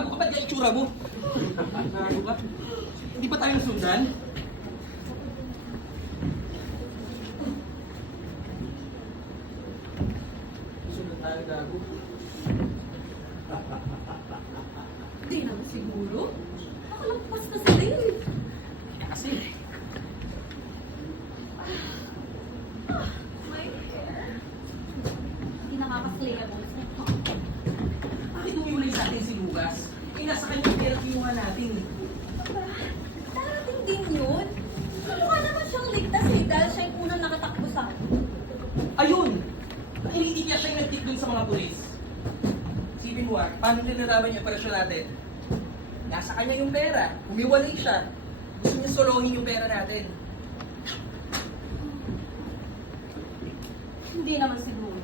Gago ka, ba't yung itsura mo? Gago ka. Hindi pa tayo nasundan? Sunod tayo, gago. Hindi naman siguro. Nakalampas na sila eh. Kaya kasi, My hair. Hindi nakakaslayable sa ito. bakit umiulay sa atin si Lucas? Eh, nasa kanyang pera kinuha natin. Darating din yun. Mukha naman siyang ligtas eh dahil siya yung unang nakatakbo sa akin. Ayun! Hindi kaya siya yung nag-tip dun sa mga pulis. Sipin mo paano nilalaban yung operasyon natin? Nasa kanya yung pera. Humiwalay siya. Gusto niya solohin yung pera natin. Hindi naman siguro.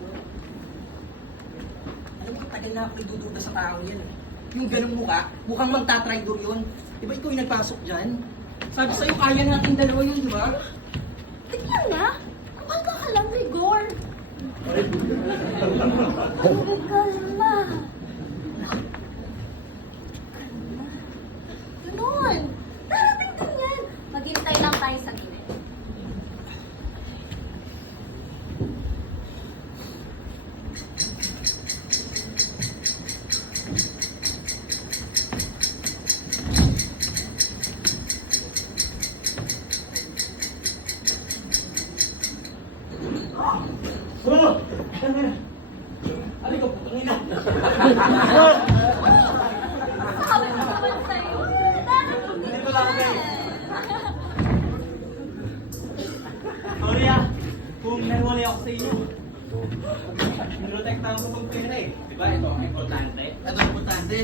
Alam mo, tagal na ako nagdududa sa tao yan eh. Yung ganung mukha, mukhang magtatraidor yun. Di ba ikaw yung nagpasok dyan? Sabi sa'yo, kaya natin dalawa yun, di ba? Tignan nga. Kumalma ka lang, Rigor. Kalma. Ganon. Darating din yan. Maghintay lang tayo sa gilid. Oh! Ano ko, putang ina? Sabi ko naman sa'yo. Darating din Hindi ko lang, yan. Sorry kung naiwalay ako sa inyo. Nirotektahan ko itong pera eh. Di ba? Ito, importante. Ito importante.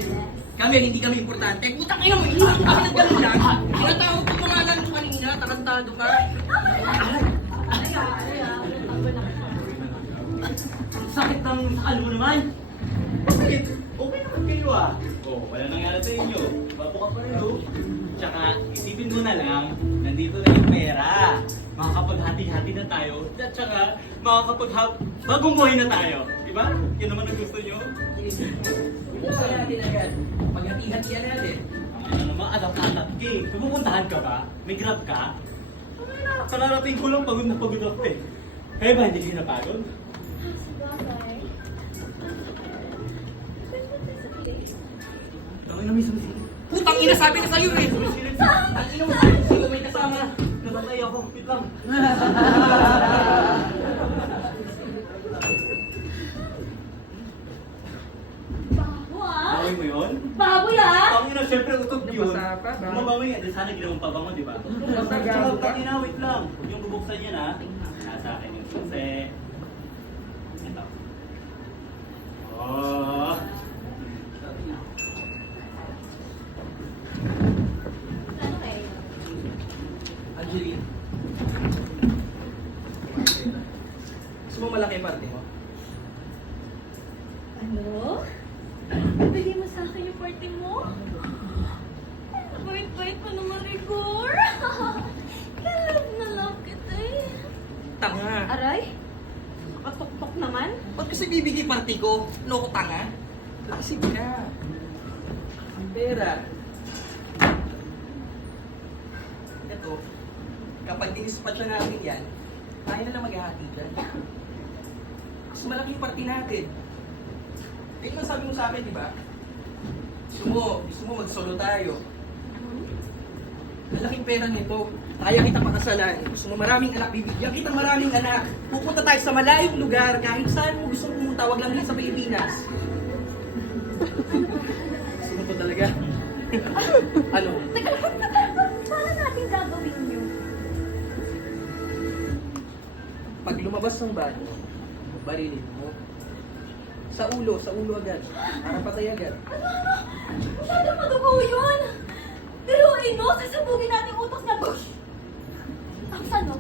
Kami, hindi kami importante. Putang ina mo, hindi kami nagganong yan. Tinatawag ko pangalan mo kanina, takantado ka. Sakit ng sakal mo naman. Bakit? Okay naman kayo wala nangyari sa inyo. Bago ka pa rin Tsaka isipin mo na lang, nandito na yung pera. Makakapaghati-hati na tayo. At tsaka bagong buhay na tayo. Diba? Yun naman ang gusto nyo. Buksan natin agad. Maghati-hatian natin. Ano naman, alam-alam ka Pupuntahan ka ba? May grab ka? Kararating ko lang pagod na pagod ako eh. Kaya ba hindi kayo napagod? Sabagay. Ang ina may sumisilip. Putang ina, sabi na sa'yo eh. Sumisilip. Ang ina mo sa'yo, sino may kasama? Natatay ako. Wait lang. Bago Bawi mo yun? Baboy ah! Ang ina, syempre utog yun. Basa pa, ba? Mabawi nga. Sana ginawang pabango, di ba? Basa, gago Tsaka ka. kanina, wait lang. Yung bubuksan niya na, nasa akin yung susi. Ito. Oh. Ano kayo? Angeline. Gusto mo malaki yung parte mo? Ano? Bigay mo sa akin yung party mo? Bait-bait pa naman, Rigor. Love na love kita eh. Tanga. Aray? Nakatuktok naman? Ba't kasi bibigay party ko? Loko tanga? Kasi ka. Ang pera. Ito, kapag dinispatcha natin yan, tayo na lang maghahati dyan. Mas malaki yung party natin. Yun ang sabi mo sa akin, di ba? Gusto mo mag-solo tayo. Malaking pera nito. Kaya kita pakasalan. Gusto mo maraming anak, bibigyan kita maraming anak. Pupunta tayo sa malayong lugar, kahit saan mo gusto pumunta, wag lang din sa Pilipinas. Gusto mo to talaga? Ano? Teka lang, paano natin gagawin yun? Pag lumabas ng banyo, barilin mo. Sa ulo agad. Para patay agad. Ano? Masyadong madugo yun! Pero ino, sasabugin natin yung utak na bush! Ang sano?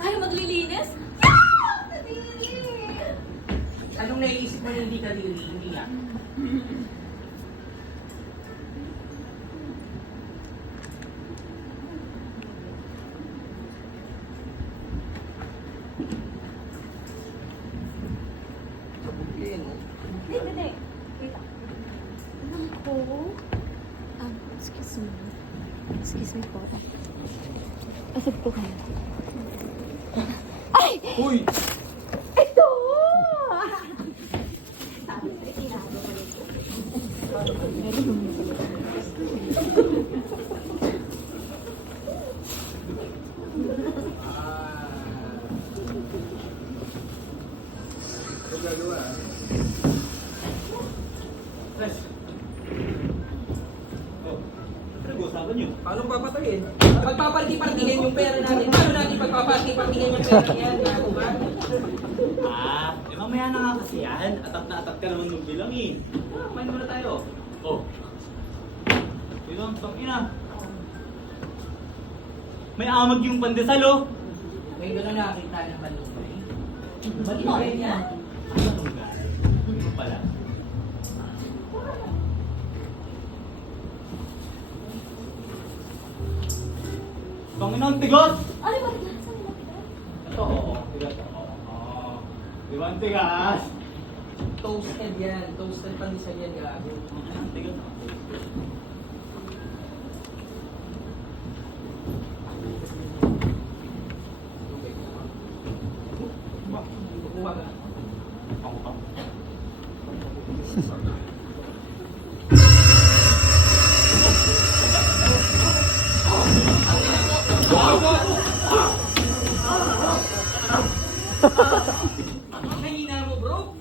Tayo maglilinis? Yeah! Nadiri! Anong naiisip mo na hindi ka dili? Hindi nga. Sabukin. Hindi. Wait lang. ako. Excuse me. Excuse me po. Asad po kayo. Ay! Uy! Ito! Sabi ko, tinago ko nito. Meron naman. Tres. Oh, ano nag-uusapan niyo? Paano papatayin? Pagpaparti-partihin yung pera natin. Paano natin pagpaparti-partihin yung pera niyan? Gago ba? Mamaya na nga kasi yan. Atap na atap ka naman nung bilang eh. Kumain muna tayo. Oh. Bilang, ina. May amag yung pandesal oh. Ngayon ko na nakakita ng malunggay. Malunggay niya. Ano pala? Panginoon, tigot! Ay, bakit nasa nila kita? Ito, oo. Tigot, oo. Di ba ang tigas? Toasted yan. Toasted pandesal yan, gago. Ang tigas. Kukuha ka. Ako pa. Ang hina mo, bro.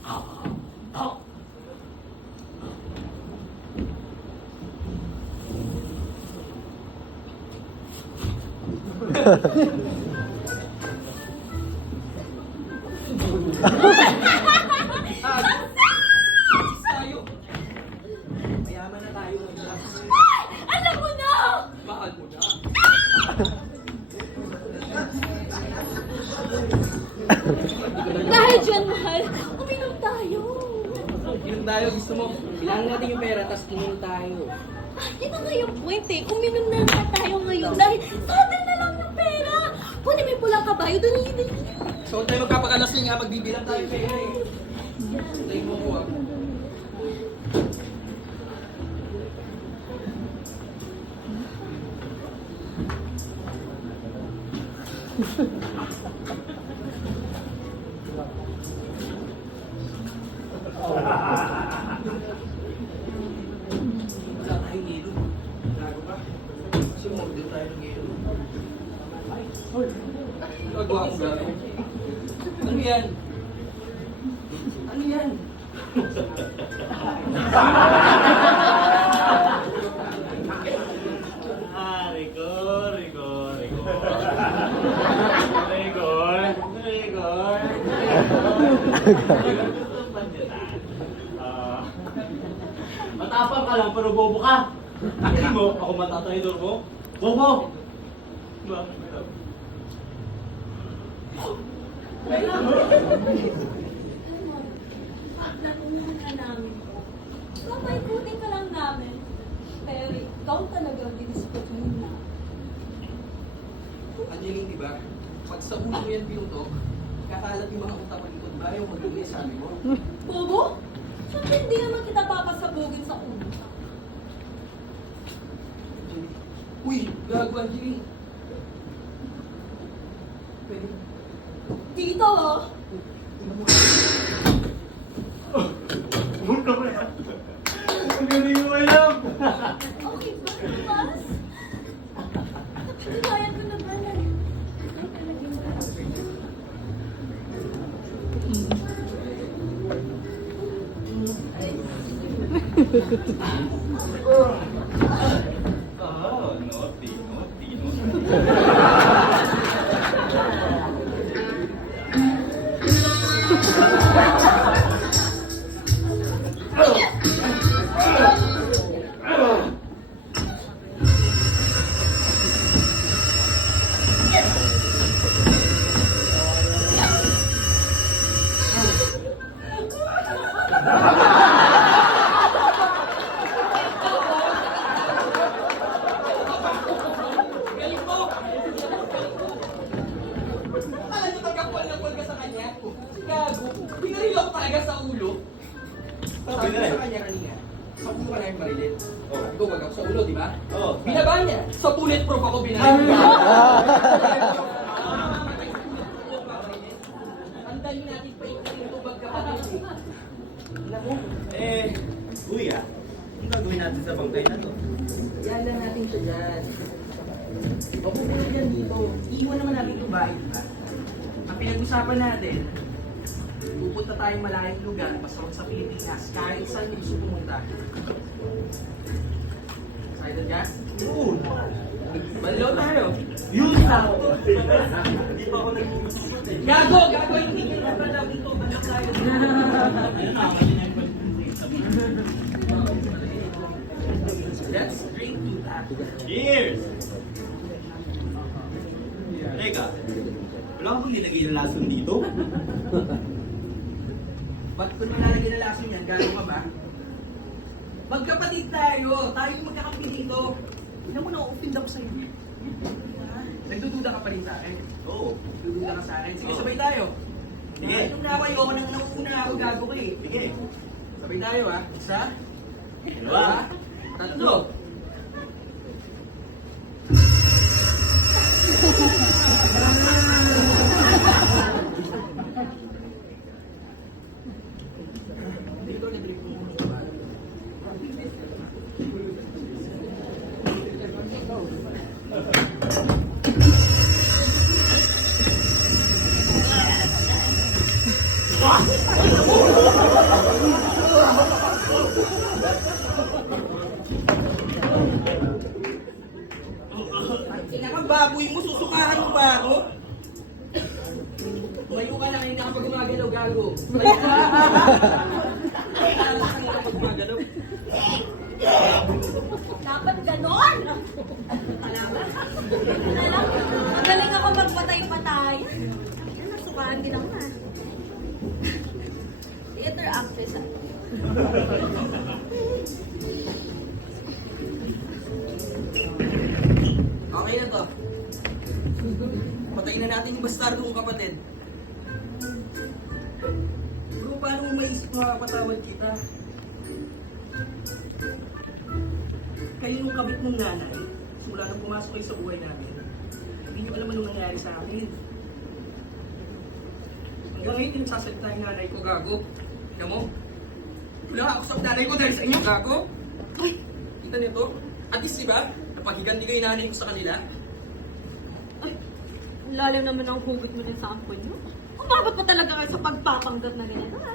Tayo. Mayaman na tayo ngayon. Ay! Alam mo na! Mahal mo na. Dahil dyan, mahal, uminom tayo. Inom tayo, gusto mo. Bilangin natin yung pera, tapos inom tayo. Yun ang nga yung point eh. Uminom na nga tayo ngayon dahil sa atin na lang yung pera. Kunin mo yung pulang kabayo, dali. So, huwag tayo magpapakalasing nga, magbibilang tayo pera eh. Tayo mo ko ah. Wala tayong yelo. Gago ka. Kasi umorder tayo ng yelo. Ay, gagawa ko gago. Ano yan? Ano yan? Rigor. Matapang ka lang pero bobo ka. Akin mo, ako matatraidor mo. Bobo! Diba? Nakuha na namin to. Papaikutin ka lang namin. Pero ikaw talaga dinisputin na. Angeline, di ba? Pag sa ulo mo yan pinutok, kakalat yung mga utak mo likod ba? Yung magiging sabi mo. Bobo? Siyempre hindi naman kita papasabugin sa ulo. Uy, gago Angeline. Pwede. Dito oh! Huwag ka ba yan? Hindi mo alam. Okay ba? Mas? Napatunayan ko na ba na? Oh, naughty. Galing mo! Akala niyo magkakual na kual ka sa kanya? Gago! Pinaril ako talaga sa ulo. Sabi ko sa kanya kanina, Sa ulo ka namin marilin. Oh. Sabi ko, wag ako sa ulo, di ba? Oo. Binaba niya. Sa bulletproof ako binaba niya. Tandaan natin pa yung tubag kapatid. Alam mo? Kuya, anong gagawin natin sa bangkay na to? Yan lang natin siya dyan. O pupunod yan dito. Iiwan naman natin itong bahay, di ba? Ang pinag-usapan natin, pupunta tayong malayong lugar, pasawag sa Pilipinas, kahit saan gusto pumunta. Excited ka? Oo. Baliw tayo. Yun, sakto. Hindi pa ako nag-iisip. Gago! Gago! Hindi ka na pala dito. Baliw tayo. Ayun na, kasi na yung balik sa Let's drink to that. Cheers! Teka, wala ka bang nilagay na lason dito? Ba't ko nilalagay na lason yan? Gago ka ba? Magkapatid tayo. Tayo yung magkakampi dito. Hindi mo na-offend ako sa'yo. Nagdududa ka pa rin sa akin. Oo. Nagdududa ka sa akin. Sige, sabay tayo. Sige. Nung naway ako nang nauna ako gago ka eh. Sige. Sabay tayo ha. Isa, Dalawa. tatlo. Dito na drink mo. Pinakababoy mo, susukahan mo ba ako? Tumayo ka na, kanina ka pa gumagalaw, gago. Tumayo ka! Kanina ka pa gumagalaw. Dapat ganon! Talaga? Alam, magaling ako magpatay-patay. Yan, nasukaan din ako na. Theater actress ah. Okay na to. Patayin na natin yung bastardo kong kapatid. Bro, paano mo maisip makakapatawad kita? Kayo yung kabit ng nanay, simula nung pumasok kayo sa buhay namin, hindi nyo alam anong nangyari sa akin. Hanggang ngayon, pinagsasalita yung nanay ko, gago. Tignan mo. Wala ako sa nanay ko dahil sa inyo, gago. Ay, kita nito. At least, diba, napaghiganti ko yung nanay ko sa kanila. Ay, ang lalim naman ang hugot mo din sa ampon mo. Umabot pa talaga kayo sa pagpapanggap na ganyan, ha?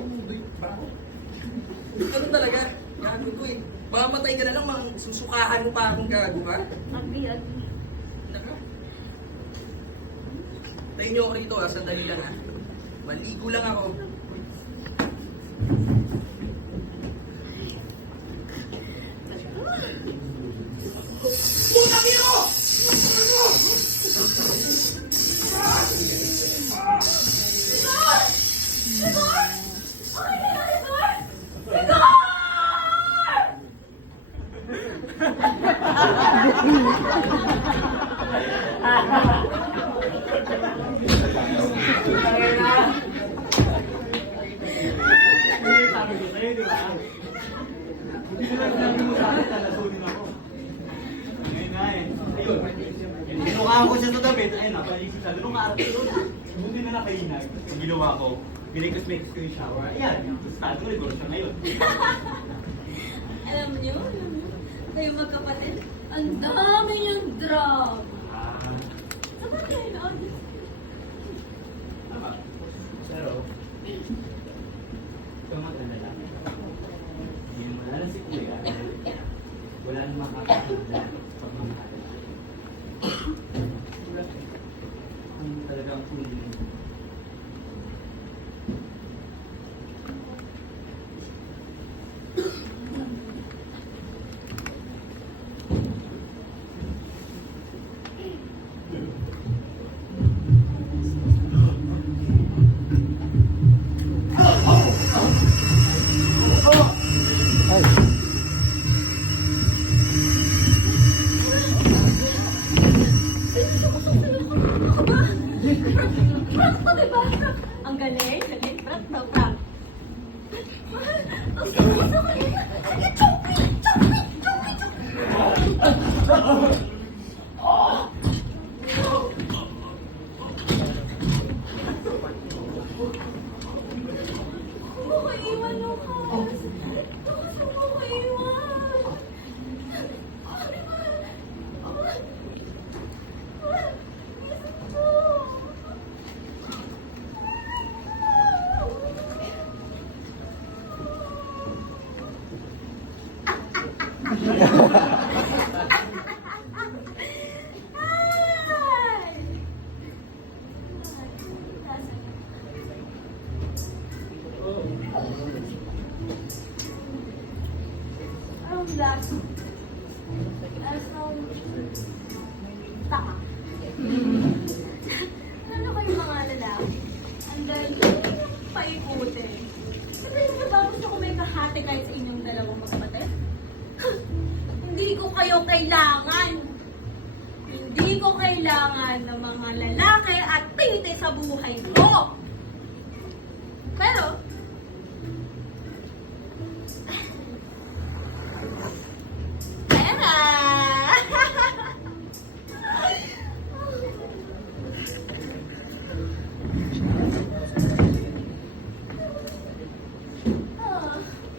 Umudoy ba ako? Ganun talaga. Gago ko eh. Mamatay ka na lang, susukahan mo pa akong gago ka. Agree. Naka. Tayo niyo ako rito ha, sandali lang ha. Maligo lang ako. Puta biro! Igor! Okay ka na, Igor? Igor! Sabi ko sa'yo, di ba? Hindi ko lang sinabi mo sa akin, talasunin ako. Ngayon nga eh. Ayun. Kinukaan ko siya sa damit. Ayun na, panisip siya. Doon arte doon. Buti na nakainag. Ang ginawa ko, binigos-mix ko yung shower. Ayan, tapos tago rin siya ngayon. Alam niyo, kayo magkapatid, ang dami niyang drama. Ah, Sa bagay, no? tama. Pero, ikaw mag-alala. Hindi mo alala si Kuya. Wala nang makakakita pag mamahal. Ang talagang kunin. Saan mo ko iwan? Last taka. Ano kayo mga lalaki? Ang dali yung paikutin. Sabihin niyo ba gusto ko may kahati kahit sa inyong dalawang magkapatid? Hindi ko kayo kailangan. Hindi ko kailangan ng mga lalaki at titi sa buhay ko. Pero, pera!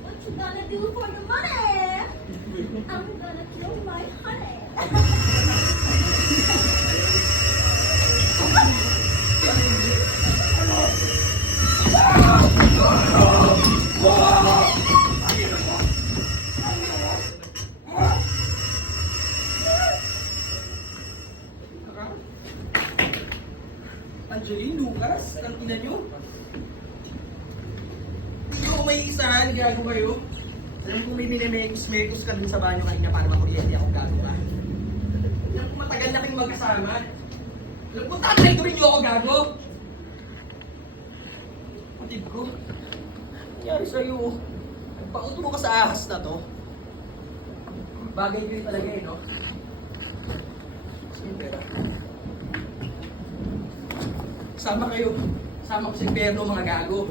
What you gonna do for the money? I'm gonna kill my honey. Angeline, Lucas, ang ina nyo. Hindi ko may isahan, gago kayo. Alam ko may minimekos-mekos ka dun sa banyo kanina para makuryente akong gago ka. Alam ko matagal na kayong magkasama. Alam ko tatay ko rin nyo ako gago. Patid ko. Nangyari sa'yo. Nagpauto mo ka sa ahas na to. Bagay ko yun talaga eh, no? Sige, pera. Sama kayo. Sama ko sa impyerno, mga gago.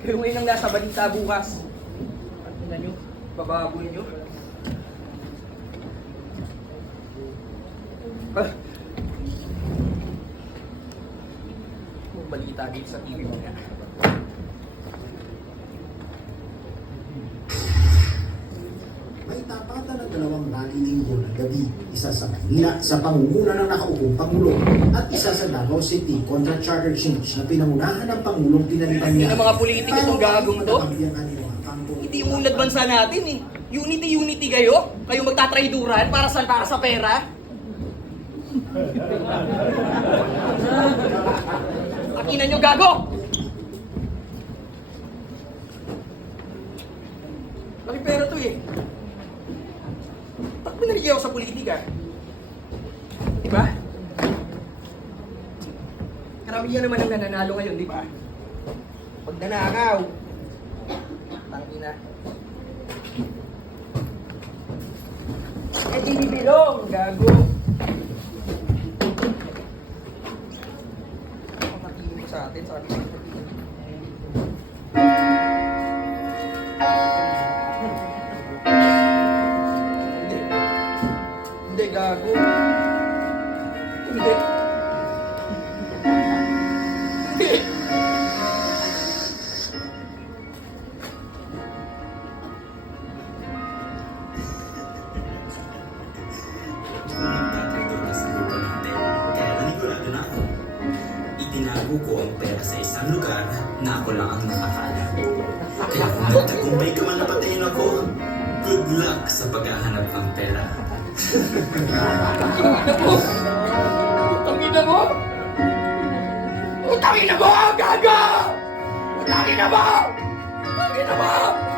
Kayo ngayon ang nasa balita bukas. At tingnan nyo, bababoy nyo. Balita dito sa TV mo nga. May tapatan ng 2 linggo na gabi, isa sa Manila sa pangunguna ng nakaupong Pangulo at isa sa Davao City kontra charter change na pinangunahan ng Pangulong pinalitan niya. Yung mga politiko itong gagong to, hindi unad bansa natin eh. Unity kayo? Kayo magtatraiduran para saan? Para sa pera? Takinan nyo, gago! Laki pera to eh. Ba't pinarigyan ako sa politika? Diba? Karamihan naman ang nananalo ngayon, di ba? Pag nanakaw, tangina. Eh, binibilong, gago. Ako nakinig sa atin, sabi ko. Hindi, gago. Hindi. Hindi. Kaya nanigurado na ako. Itinago ko ang pera sa isang lugar na ako lang ang nakakaalam. Kaya kung nagtagumpay ka man na patayin ako, good luck sa paghahanap ng pera. Utangin na mo! Utangin na mo! Gaga! Utangin na mo! Utangin na mo!